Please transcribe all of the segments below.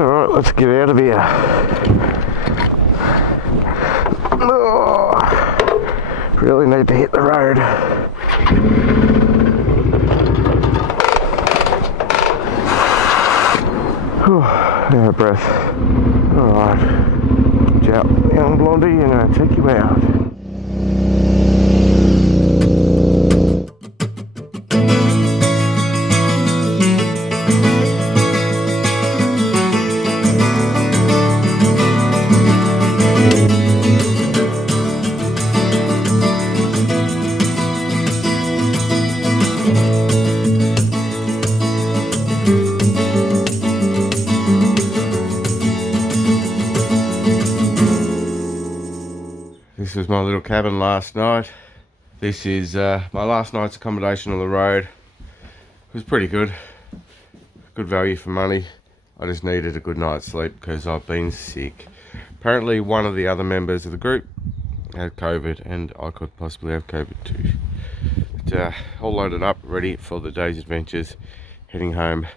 Alright, let's get out of here. Oh, really need to hit the road. Out of breath. Alright. Ciao, young blondie, I'm going to take you out. This was my little cabin last night. This is my last night's accommodation on the road. It was pretty good. Good value for money. I just needed a good night's sleep because I've been sick. Apparently one of the other members of the group had COVID and I could possibly have COVID too. But, all loaded up, ready for the day's adventures, heading home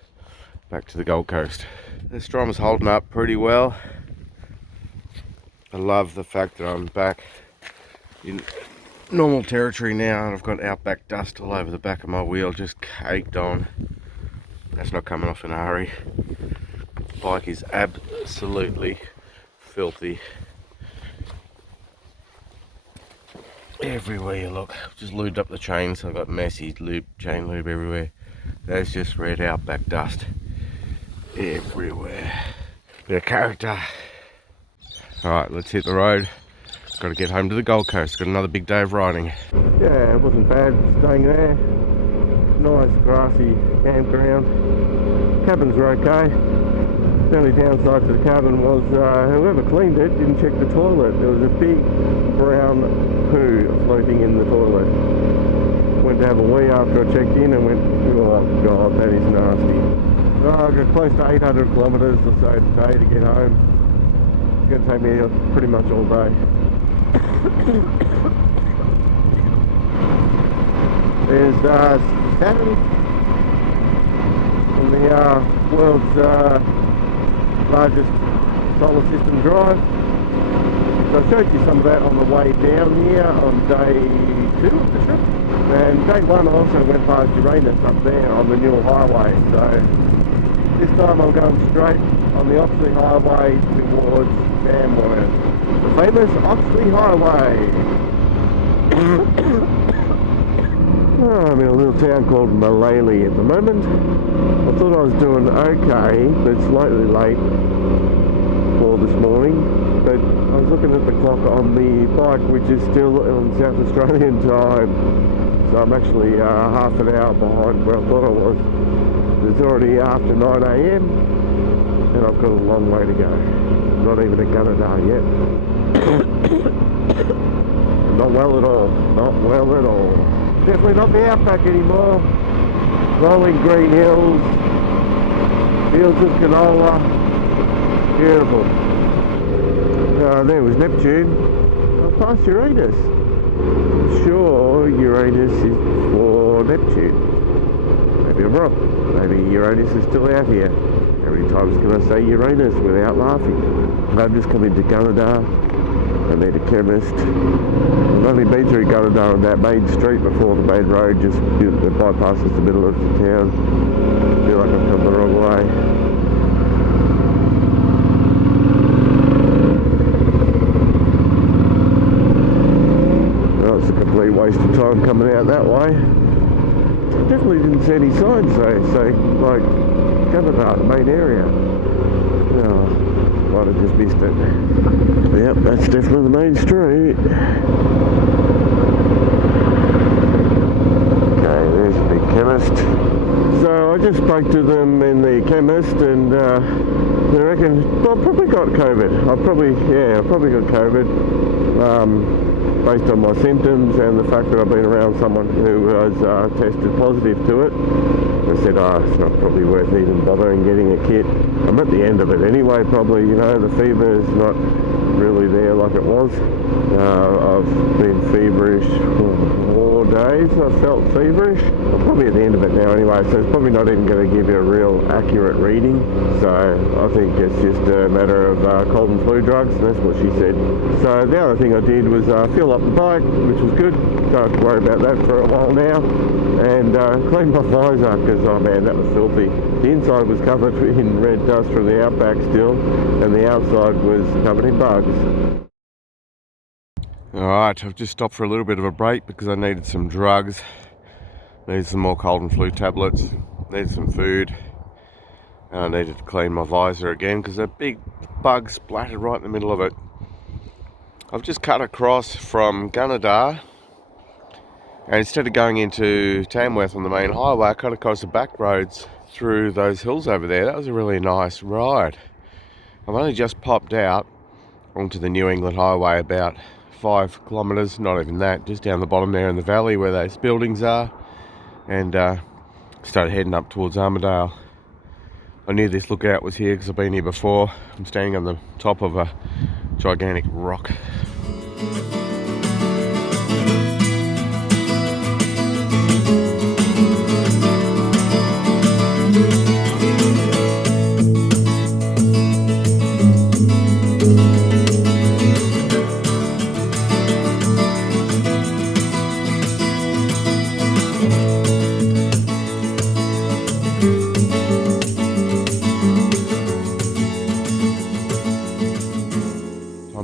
back to the Gold Coast. The Strom's holding up pretty well. I love the fact that I'm back in normal territory now and I've got Outback dust all over the back of my wheel, just caked on. That's not coming off in a hurry. The bike is absolutely filthy. Everywhere you look. I've just lubed up the chain, so I've got messy lube, chain lube everywhere. There's just red Outback dust everywhere. Bit of character. Alright, let's hit the road. Got to get home to the Gold Coast. Got another big day of riding. Yeah, it wasn't bad staying there. Nice grassy campground. Cabins were okay. The only downside to the cabin was whoever cleaned it didn't check the toilet. There was a big brown poo floating in the toilet. Went to have a wee after I checked in and went, oh god, that is nasty. I got close to 800 kilometres or so today to get home. It's going to take me pretty much all day. There's Saturn on the world's largest solar system drive. So I showed you some of that on the way down here on day 2 of the trip. And day 1 I also went past Uranus up there on the Newell Highway. So this time I'm going straight on the Oxley Highway towards Tamworth. The famous Oxley Highway. I'm in a little town called Malali at the moment. I thought I was doing okay, but slightly late for this morning. But I was looking at the clock on the bike, which is still on South Australian time. So I'm actually half an hour behind where I thought I was. It's already after 9 AM and I've got a long way to go. Not even at Gunnedah yet. Not well at all. Not well at all. Definitely not the Outback anymore. Rolling green hills, fields of canola. Beautiful. There was Neptune. I passed Uranus. I'm sure Uranus is before Neptune. Maybe I'm wrong. Maybe Uranus is still out here. How many times can I say Uranus without laughing? I've just come into Gunnedah. I need a chemist. I've only been through Gunnedah on that main street before the main road just bypasses the middle of the town. I feel like I've come the wrong way. Well, it's a complete waste of time coming out that way. Definitely didn't see any signs though, so like Gunnedah, the main area. Oh, might have just missed it. Yep, that's definitely the main street. Okay, there's the chemist. So I just spoke to them in the chemist and they reckon, well, I probably got COVID. I probably got COVID. Based on my symptoms and the fact that I've been around someone who has tested positive to it. I said, it's not probably worth even bothering getting a kit. I'm at the end of it anyway, probably, you know, the fever is not really there like it was. I've been feverish for 4 days. I felt feverish. I'm probably at the end of it now anyway, so it's probably not even going to give you a real accurate reading. So I think it's just a matter of cold and flu drugs, and that's what she said. So the other thing I did was fill up the bike, which was good. Don't have to worry about that for a while now. And clean my visor because, oh man, that was filthy. The inside was covered in red dust from the Outback still, and the outside was covered in bugs. Alright, I've just stopped for a little bit of a break because I needed some drugs, needed some more cold and flu tablets, needed some food, and I needed to clean my visor again because a big bug splattered right in the middle of it. I've just cut across from Gunnedah, and instead of going into Tamworth on the main highway, I cut across the back roads through those hills over there. That was a really nice ride. I've only just popped out onto the New England Highway about 5 kilometres, not even that, just down the bottom there in the valley where those buildings are, and started heading up towards Armidale. I knew this lookout was here because I've been here before. I'm standing on the top of a gigantic rock.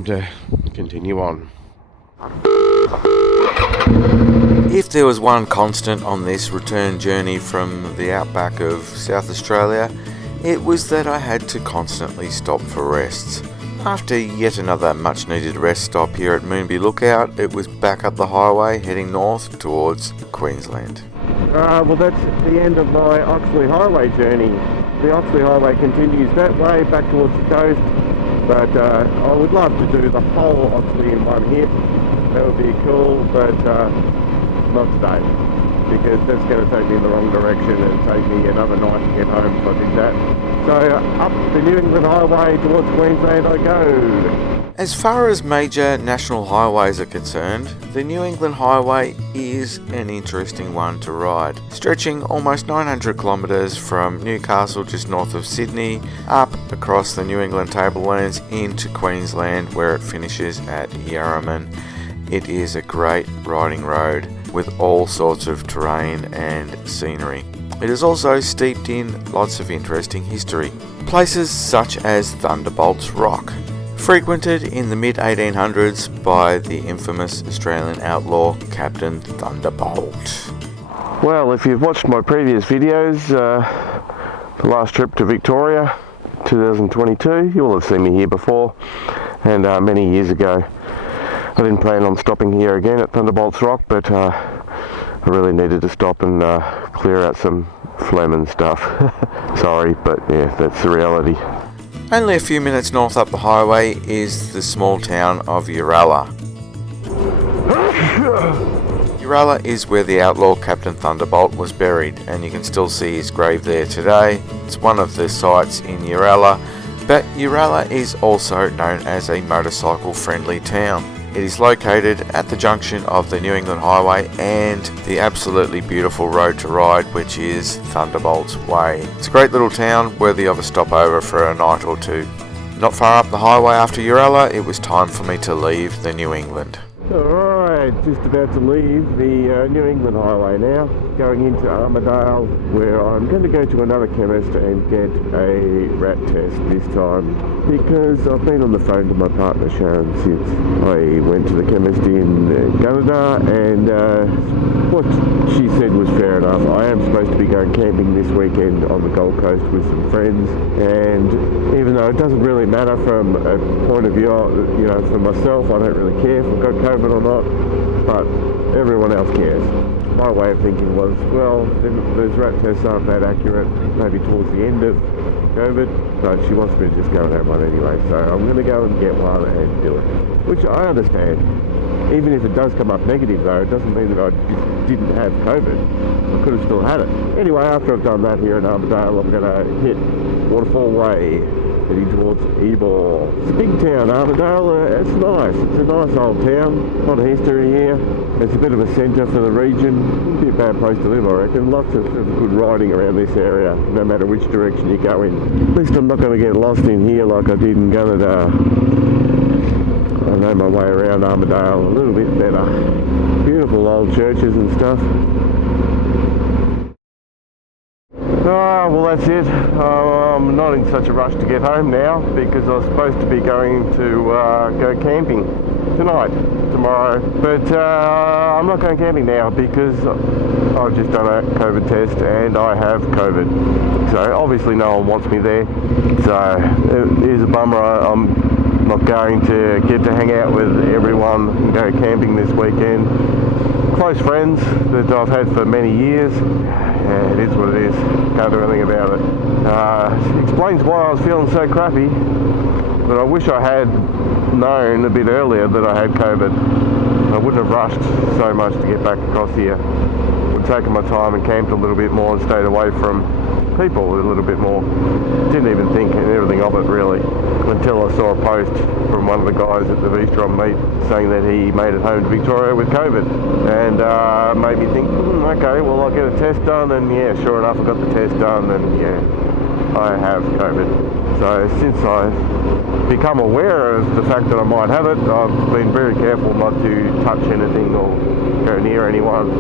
To continue on. If there was one constant on this return journey from the outback of South Australia, it was that I had to constantly stop for rests. After yet another much needed rest stop here at Moonby Lookout, it was back up the highway heading north towards Queensland. Well, that's the end of my Oxley Highway journey. The Oxley Highway continues that way back towards the coast. But I would love to do the whole Oxley in one hit. That would be cool, but not today, because that's going to take me in the wrong direction and take me another night to get home if I did that. So up the New England Highway towards Queensland I go. As far as major national highways are concerned, the New England Highway is an interesting one to ride, stretching almost 900 kilometres from Newcastle just north of Sydney, up across the New England tablelands into Queensland where it finishes at Yarraman. It is a great riding road with all sorts of terrain and scenery. It is also steeped in lots of interesting history. Places such as Thunderbolt's Rock, frequented in the mid-1800s by the infamous Australian outlaw Captain Thunderbolt. Well, if you've watched my previous videos, the last trip to Victoria, 2022, you'll have seen me here before, and many years ago. I didn't plan on stopping here again at Thunderbolt's Rock, but I really needed to stop and clear out some phlegm and stuff. Sorry, but yeah, that's the reality. Only a few minutes north up the highway is the small town of Uralla. Uralla is where the outlaw Captain Thunderbolt was buried, and you can still see his grave there today. It's one of the sites in Uralla, but Uralla is also known as a motorcycle-friendly town. It is located at the junction of the New England Highway and the absolutely beautiful road to ride, which is Thunderbolt's Way. It's a great little town worthy of a stopover for a night or two. Not far up the highway after Uralla, it was time for me to leave the New England. Alright, just about to leave the New England Highway now, going into Armidale, where I'm going to go to another chemist and get a rat test this time, because I've been on the phone to my partner Sharon since I went to the chemist in Gunnedah, and what she said was fair enough. I am supposed to be going camping this weekend on the Gold Coast with some friends, and even though it doesn't really matter from a point of view, you know, for myself, I don't really care if I've got COVID or not, but everyone else cares. My way of thinking was, well, then those rat tests aren't that accurate, maybe towards the end of COVID, but she wants me to just go and have one anyway, so I'm going to go and get one and do it, which I understand. Even if it does come up negative though, it doesn't mean that I didn't have COVID. I could have still had it. Anyway, after I've done that here in Armadale, I'm going to hit Waterfall Way, heading towards Ebor. It's a big town, Armadale. It's nice. It's a nice old town. A lot of history here. It's a bit of a centre for the region. Wouldn't be a bad place to live, I reckon. Lots of good riding around this area, no matter which direction you go in. At least I'm not going to get lost in here like I did in Gunnedah. I know my way around Armadale a little bit better. Beautiful old churches and stuff. Oh, well that's it. I'm not in such a rush to get home now because I was supposed to be going to go camping tomorrow. But I'm not going camping now because I've just done a COVID test and I have COVID. So obviously no one wants me there. So it is a bummer. I'm not going to get to hang out with everyone and go camping this weekend. Close friends that I've had for many years. Yeah, it is what it is. Can't do anything about it. It explains why I was feeling so crappy. But I wish I had known a bit earlier that I had COVID. I wouldn't have rushed so much to get back across here. I would have taken my time and camped a little bit more and stayed away from people a little bit more. Didn't even think anything of it really until I saw a post from one of the guys at the V-Strom meet saying that he made it home to Victoria with COVID, and made me think, okay, well I'll get a test done, and yeah, sure enough I got the test done, and yeah, I have COVID. So since I've become aware of the fact that I might have it, I've been very careful not to touch anything or go near anyone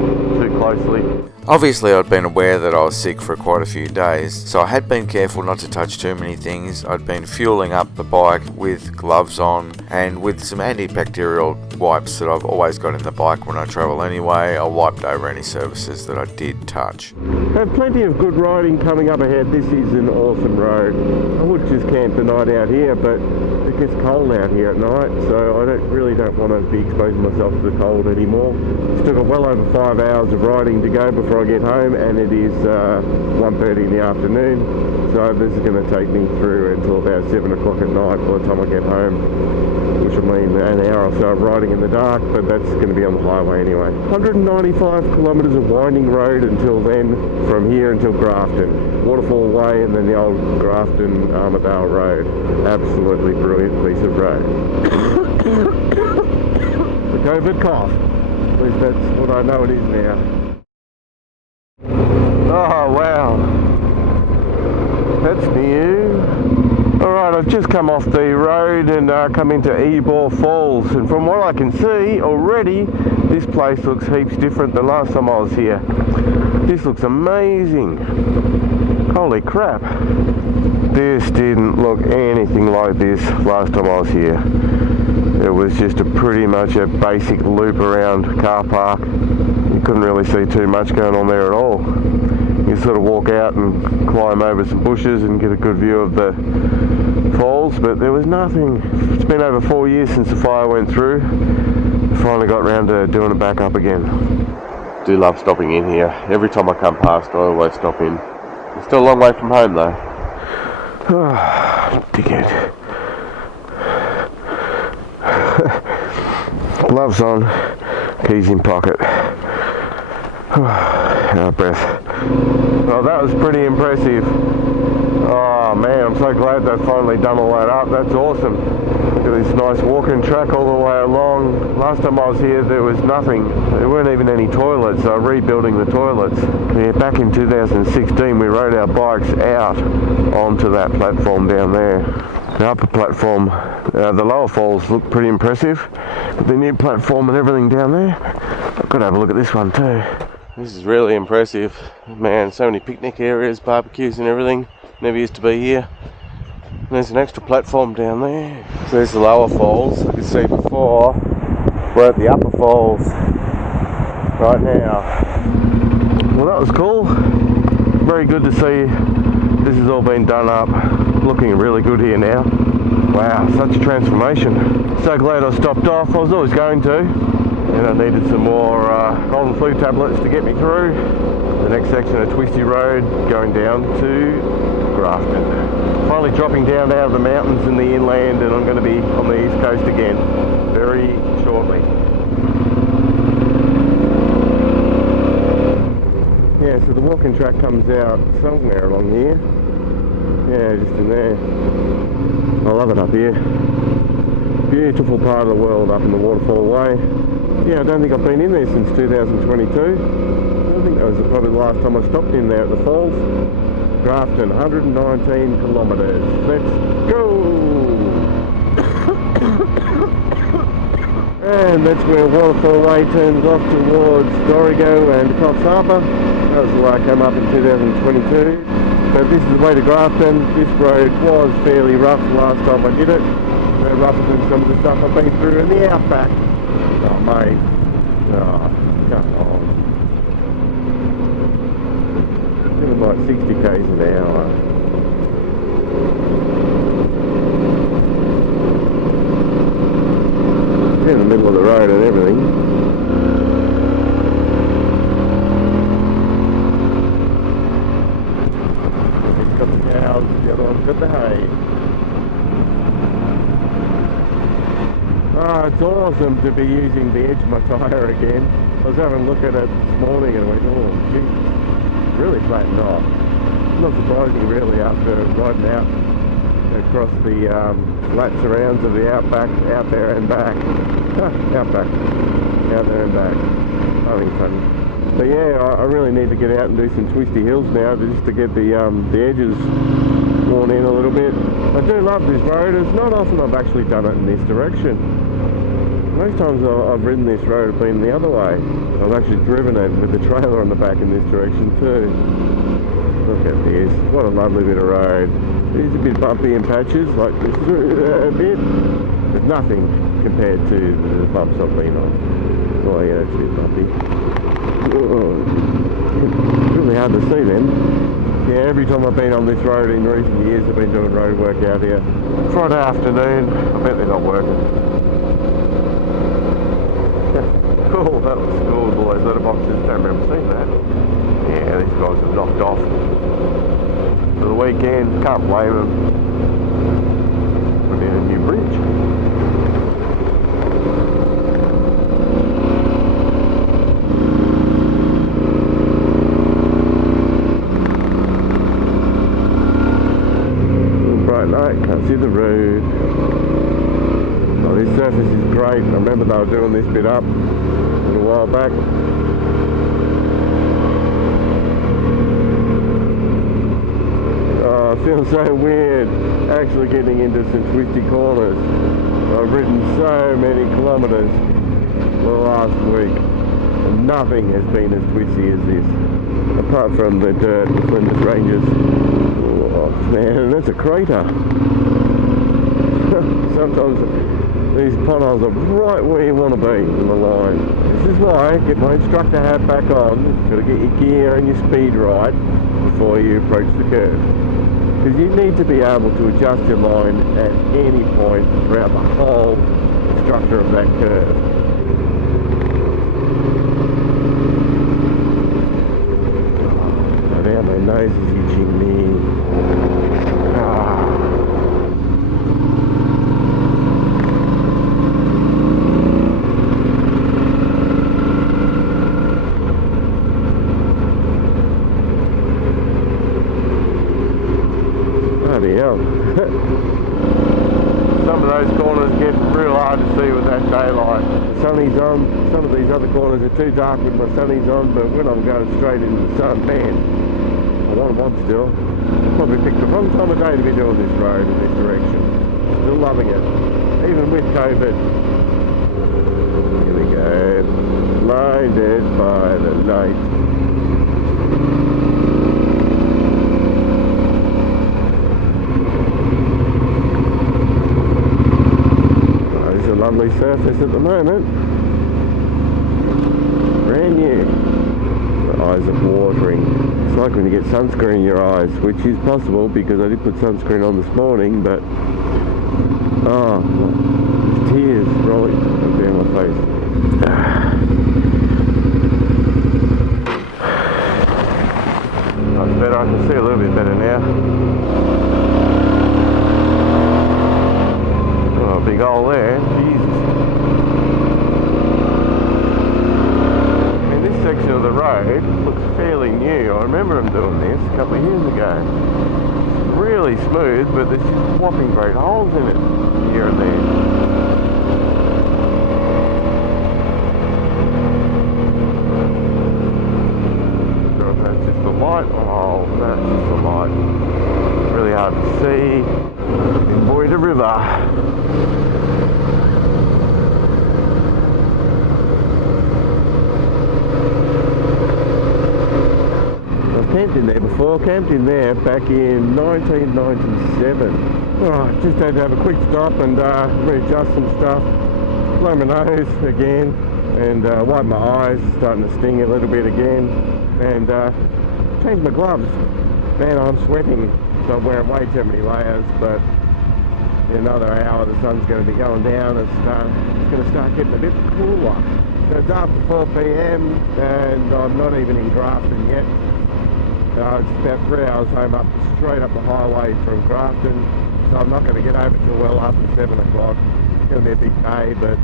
too closely. Obviously I'd been aware that I was sick for quite a few days, so I had been careful not to touch too many things. I'd been fueling up the bike with gloves on and with some antibacterial wipes that I've always got in the bike when I travel anyway. I wiped over any surfaces that I did touch. I have plenty of good riding coming up ahead. This is an awesome road. I would just camp the night out here, but it gets cold out here at night, so I really don't want to be exposing myself to the cold anymore. Still got well over 5 hours of riding to go before I get home, and it is 1:30 in the afternoon, so this is going to take me through until about 7 o'clock at night by the time I get home, which will mean an hour or so of riding in the dark, but that's going to be on the highway anyway. 195 kilometres of winding road until then, from here until Grafton. Waterfall Way and then the old Grafton Armadale Road. Absolutely brilliant piece of road. The COVID cough. At least that's what I know it is now. Oh wow, that's new. Alright, I've just come off the road and come into Ebor Falls, and from what I can see already, this place looks heaps different than last time I was here. This looks amazing. Holy crap. This didn't look anything like this last time I was here. It was just pretty much a basic loop around car park. You couldn't really see too much going on there at all. You sort of walk out and climb over some bushes and get a good view of the falls, but there was nothing. It's been over 4 years since the fire went through. I finally got round to doing it back up again. I do love stopping in here. Every time I come past, I always stop in. It's still a long way from home though. Dickhead. Gloves on, keys in pocket. Out of breath. Well, that was pretty impressive. Oh man, I'm so glad they've finally done all that up. That's awesome. Look at this nice walking track all the way along. Last time I was here there was nothing. There weren't even any toilets. They're rebuilding the toilets. Yeah, back in 2016 we rode our bikes out onto that platform down there. The upper platform, the lower falls look pretty impressive. But the new platform and everything down there. I've got to have a look at this one too. This is really impressive. Man, so many picnic areas, barbecues and everything. Never used to be here. And there's an extra platform down there. So there's the lower falls. I could see before. We're at the upper falls right now. Well, that was cool. Very good to see this has all been done up. Looking really good here now. Wow, such a transformation. So glad I stopped off. I was always going to. And I needed some more cold and flu tablets to get me through. The next section of Twisty Road going down to Grafton. Finally dropping down out of the mountains in the inland, and I'm going to be on the east coast again very shortly. Yeah, so the walking track comes out somewhere along here. Yeah, just in there. I love it up here. Beautiful part of the world up in the Waterfall Way. Yeah, I don't think I've been in there since 2022. I think that was probably the last time I stopped in there at the falls. Grafton, 119 kilometres. Let's go! And that's where Waterfall Way turns off towards Dorrigo and Coffs Harbour. That was the way I came up in 2022. But this is the way to Grafton. This road was fairly rough last time I did it. Rougher than some of the stuff I've been through in the Outback. Oh mate. Oh, come on. Doing like 60 k's an hour. In the middle of the road and everything. He's got the cows, the other one's got the hay. Oh, it's awesome to be using the edge of my tyre again. I was having a look at it this morning and I went, oh geez, really flattened off. Not surprising really after riding out across the flat surrounds of the Outback, out there and back. Outback, out there and back. Having fun. But yeah, I really need to get out and do some twisty hills now just to get the edges worn in a little bit. I do love this road. It's not often I've actually done it in this direction. Most times I've ridden this road have been the other way. I've actually driven it with the trailer on the back in this direction too. Look at this. What a lovely bit of road. It's a bit bumpy in patches, like this a bit, but nothing compared to the bumps I've been on. Oh yeah, that's a bit bumpy. Oh, it's really hard to see then. Yeah, every time I've been on this road in recent years, I've been doing road work out here. Friday afternoon, I bet they're not working. Cool, that was cool, all those letterboxes, don't remember seeing that. Yeah, these guys have knocked off for the weekend, can't blame them. Put in a new bridge. Bright night, can't see the road. Oh, this surface is great. I remember they were doing this bit up a little while back. Oh, it feels so weird actually getting into some twisty corners. I've ridden so many kilometres the last week and nothing has been as twisty as this, apart from the dirt when the ranges. Oh man, that's a crater. Sometimes these potholes are right where you want to be in the line. This is why I get my instructor hat back on. Got to get your gear and your speed right before you approach the curve. Because you need to be able to adjust your line at any point throughout the whole structure of that curve. Oh, now my nose is itching me. Some of those corners get real hard to see with that daylight. The sunny's on. Some of these other corners are too dark with my sunnies on, but when I'm going straight into the sun, man, I want them on still. Probably picked the wrong time of day to be doing this road in this direction. Still loving it, even with COVID. Here we go. Blinded by the night. Lovely surface at the moment. Brand new. My eyes are watering. It's like when you get sunscreen in your eyes, which is possible because I did put sunscreen on this morning, but oh, tears rolling down my face. That's better. I can see a little bit better now. Oh, big hole there. Jesus. I mean, this section section of the road looks fairly new. I remember them doing this a couple of years ago. Really smooth, but there's just whopping great holes in it here and there. So if that's just the light, oh, that's just the light. Really hard to see. Enjoy the river. Camped in there before, camped in there back in 1997. Oh, just had to have a quick stop and readjust some stuff, blow my nose again, and wipe my eyes, starting to sting a little bit again, and change my gloves. Man, I'm sweating, so I'm wearing way too many layers, but in another hour the sun's going to be going down and it's going to start getting a bit cooler. So it's after 4 p.m. and I'm not even in Grafton yet. It's about 3 hours home straight up the highway from Grafton, so I'm not going to get over till well after 7 o'clock. It's going to be a big day, but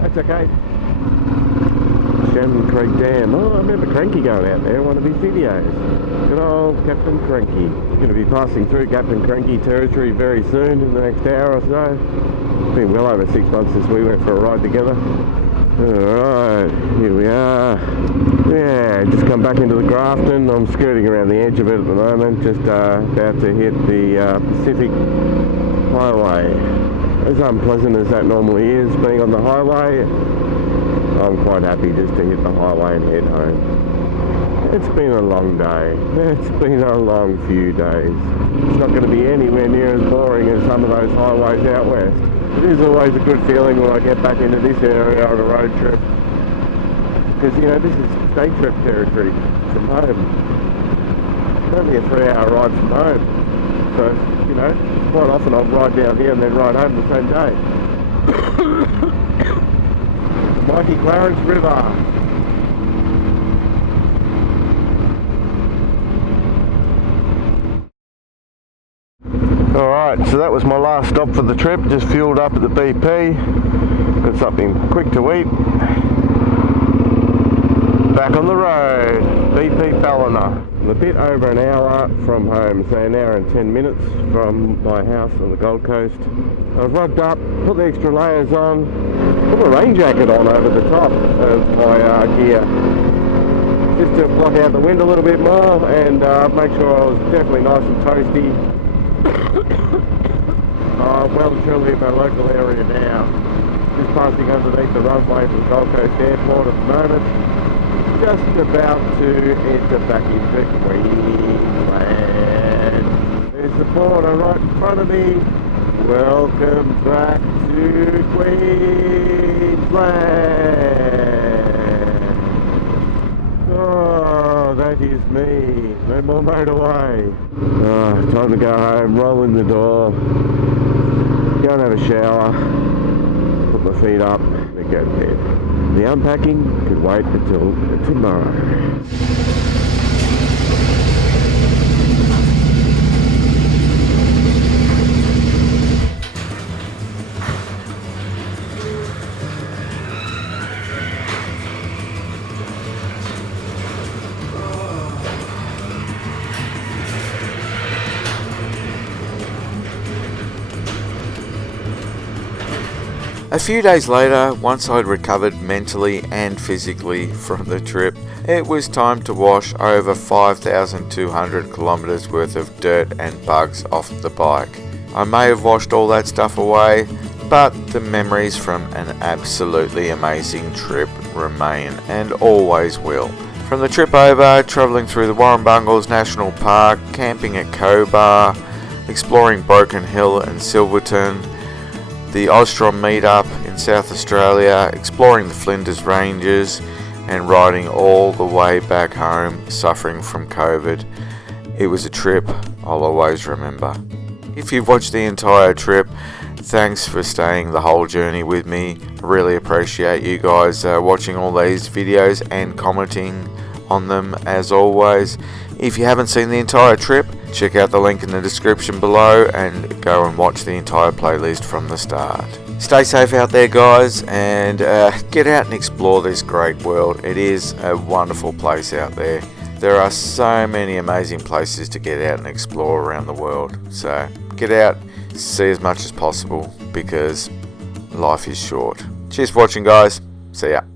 that's okay. Shannon Creek Dam. Oh, I remember Cranky going out there, one of his videos. Good old Captain Cranky. Going to be passing through Captain Cranky territory very soon, in the next hour or so. It's been well over 6 months since we went for a ride together. Alright, here we are. Yeah, just come back into the Grafton. I'm skirting around the edge of it at the moment, just about to hit the Pacific Highway. As unpleasant as that normally is, being on the highway, I'm quite happy just to hit the highway and head home. It's been a long day. It's been a long few days. It's not going to be anywhere near as boring as some of those highways out west. It is always a good feeling when I get back into this area on a road trip. Because, you know, this is day trip territory from home. It's only a 3-hour ride from home. So, you know, quite often I'll ride down here and then ride home the same day. Mighty Clarence River. Alright, so that was my last stop for the trip. Just fueled up at the BP. Got something quick to eat. Back on the road. BP Ballina. I'm a bit over an hour from home, so an hour and 10 minutes from my house on the Gold Coast. I've rugged up, put the extra layers on, put my rain jacket on over the top of my gear. Just to block out the wind a little bit more and make sure I was definitely nice and toasty. Well and truly in my local area now. Just passing underneath the runway from Gold Coast Airport at the moment. Just about to enter back into Queensland. There's the border right in front of me. Welcome back to Queensland. Oh, that is me. No more motorway. Oh, time to go home, roll in the door, go and have a shower, put my feet up, and go to bed. The unpacking could wait until tomorrow. A few days later, once I'd recovered mentally and physically from the trip, it was time to wash over 5,200 kilometres worth of dirt and bugs off the bike. I may have washed all that stuff away, but the memories from an absolutely amazing trip remain and always will. From the trip over, travelling through the Warrumbungles National Park, camping at Cobar, exploring Broken Hill and Silverton, the AuStrom meetup in South Australia, exploring the Flinders Ranges, and riding all the way back home suffering from COVID. It was a trip I'll always remember. If you've watched the entire trip, thanks for staying the whole journey with me. I really appreciate you guys watching all these videos and commenting on them as always. If you haven't seen the entire trip, check out the link in the description below and go and watch the entire playlist from the start. Stay safe out there, guys, and get out and explore this great world. It is a wonderful place out there. There are so many amazing places to get out and explore around the world. So get out, see as much as possible, because life is short. Cheers for watching, guys. See ya.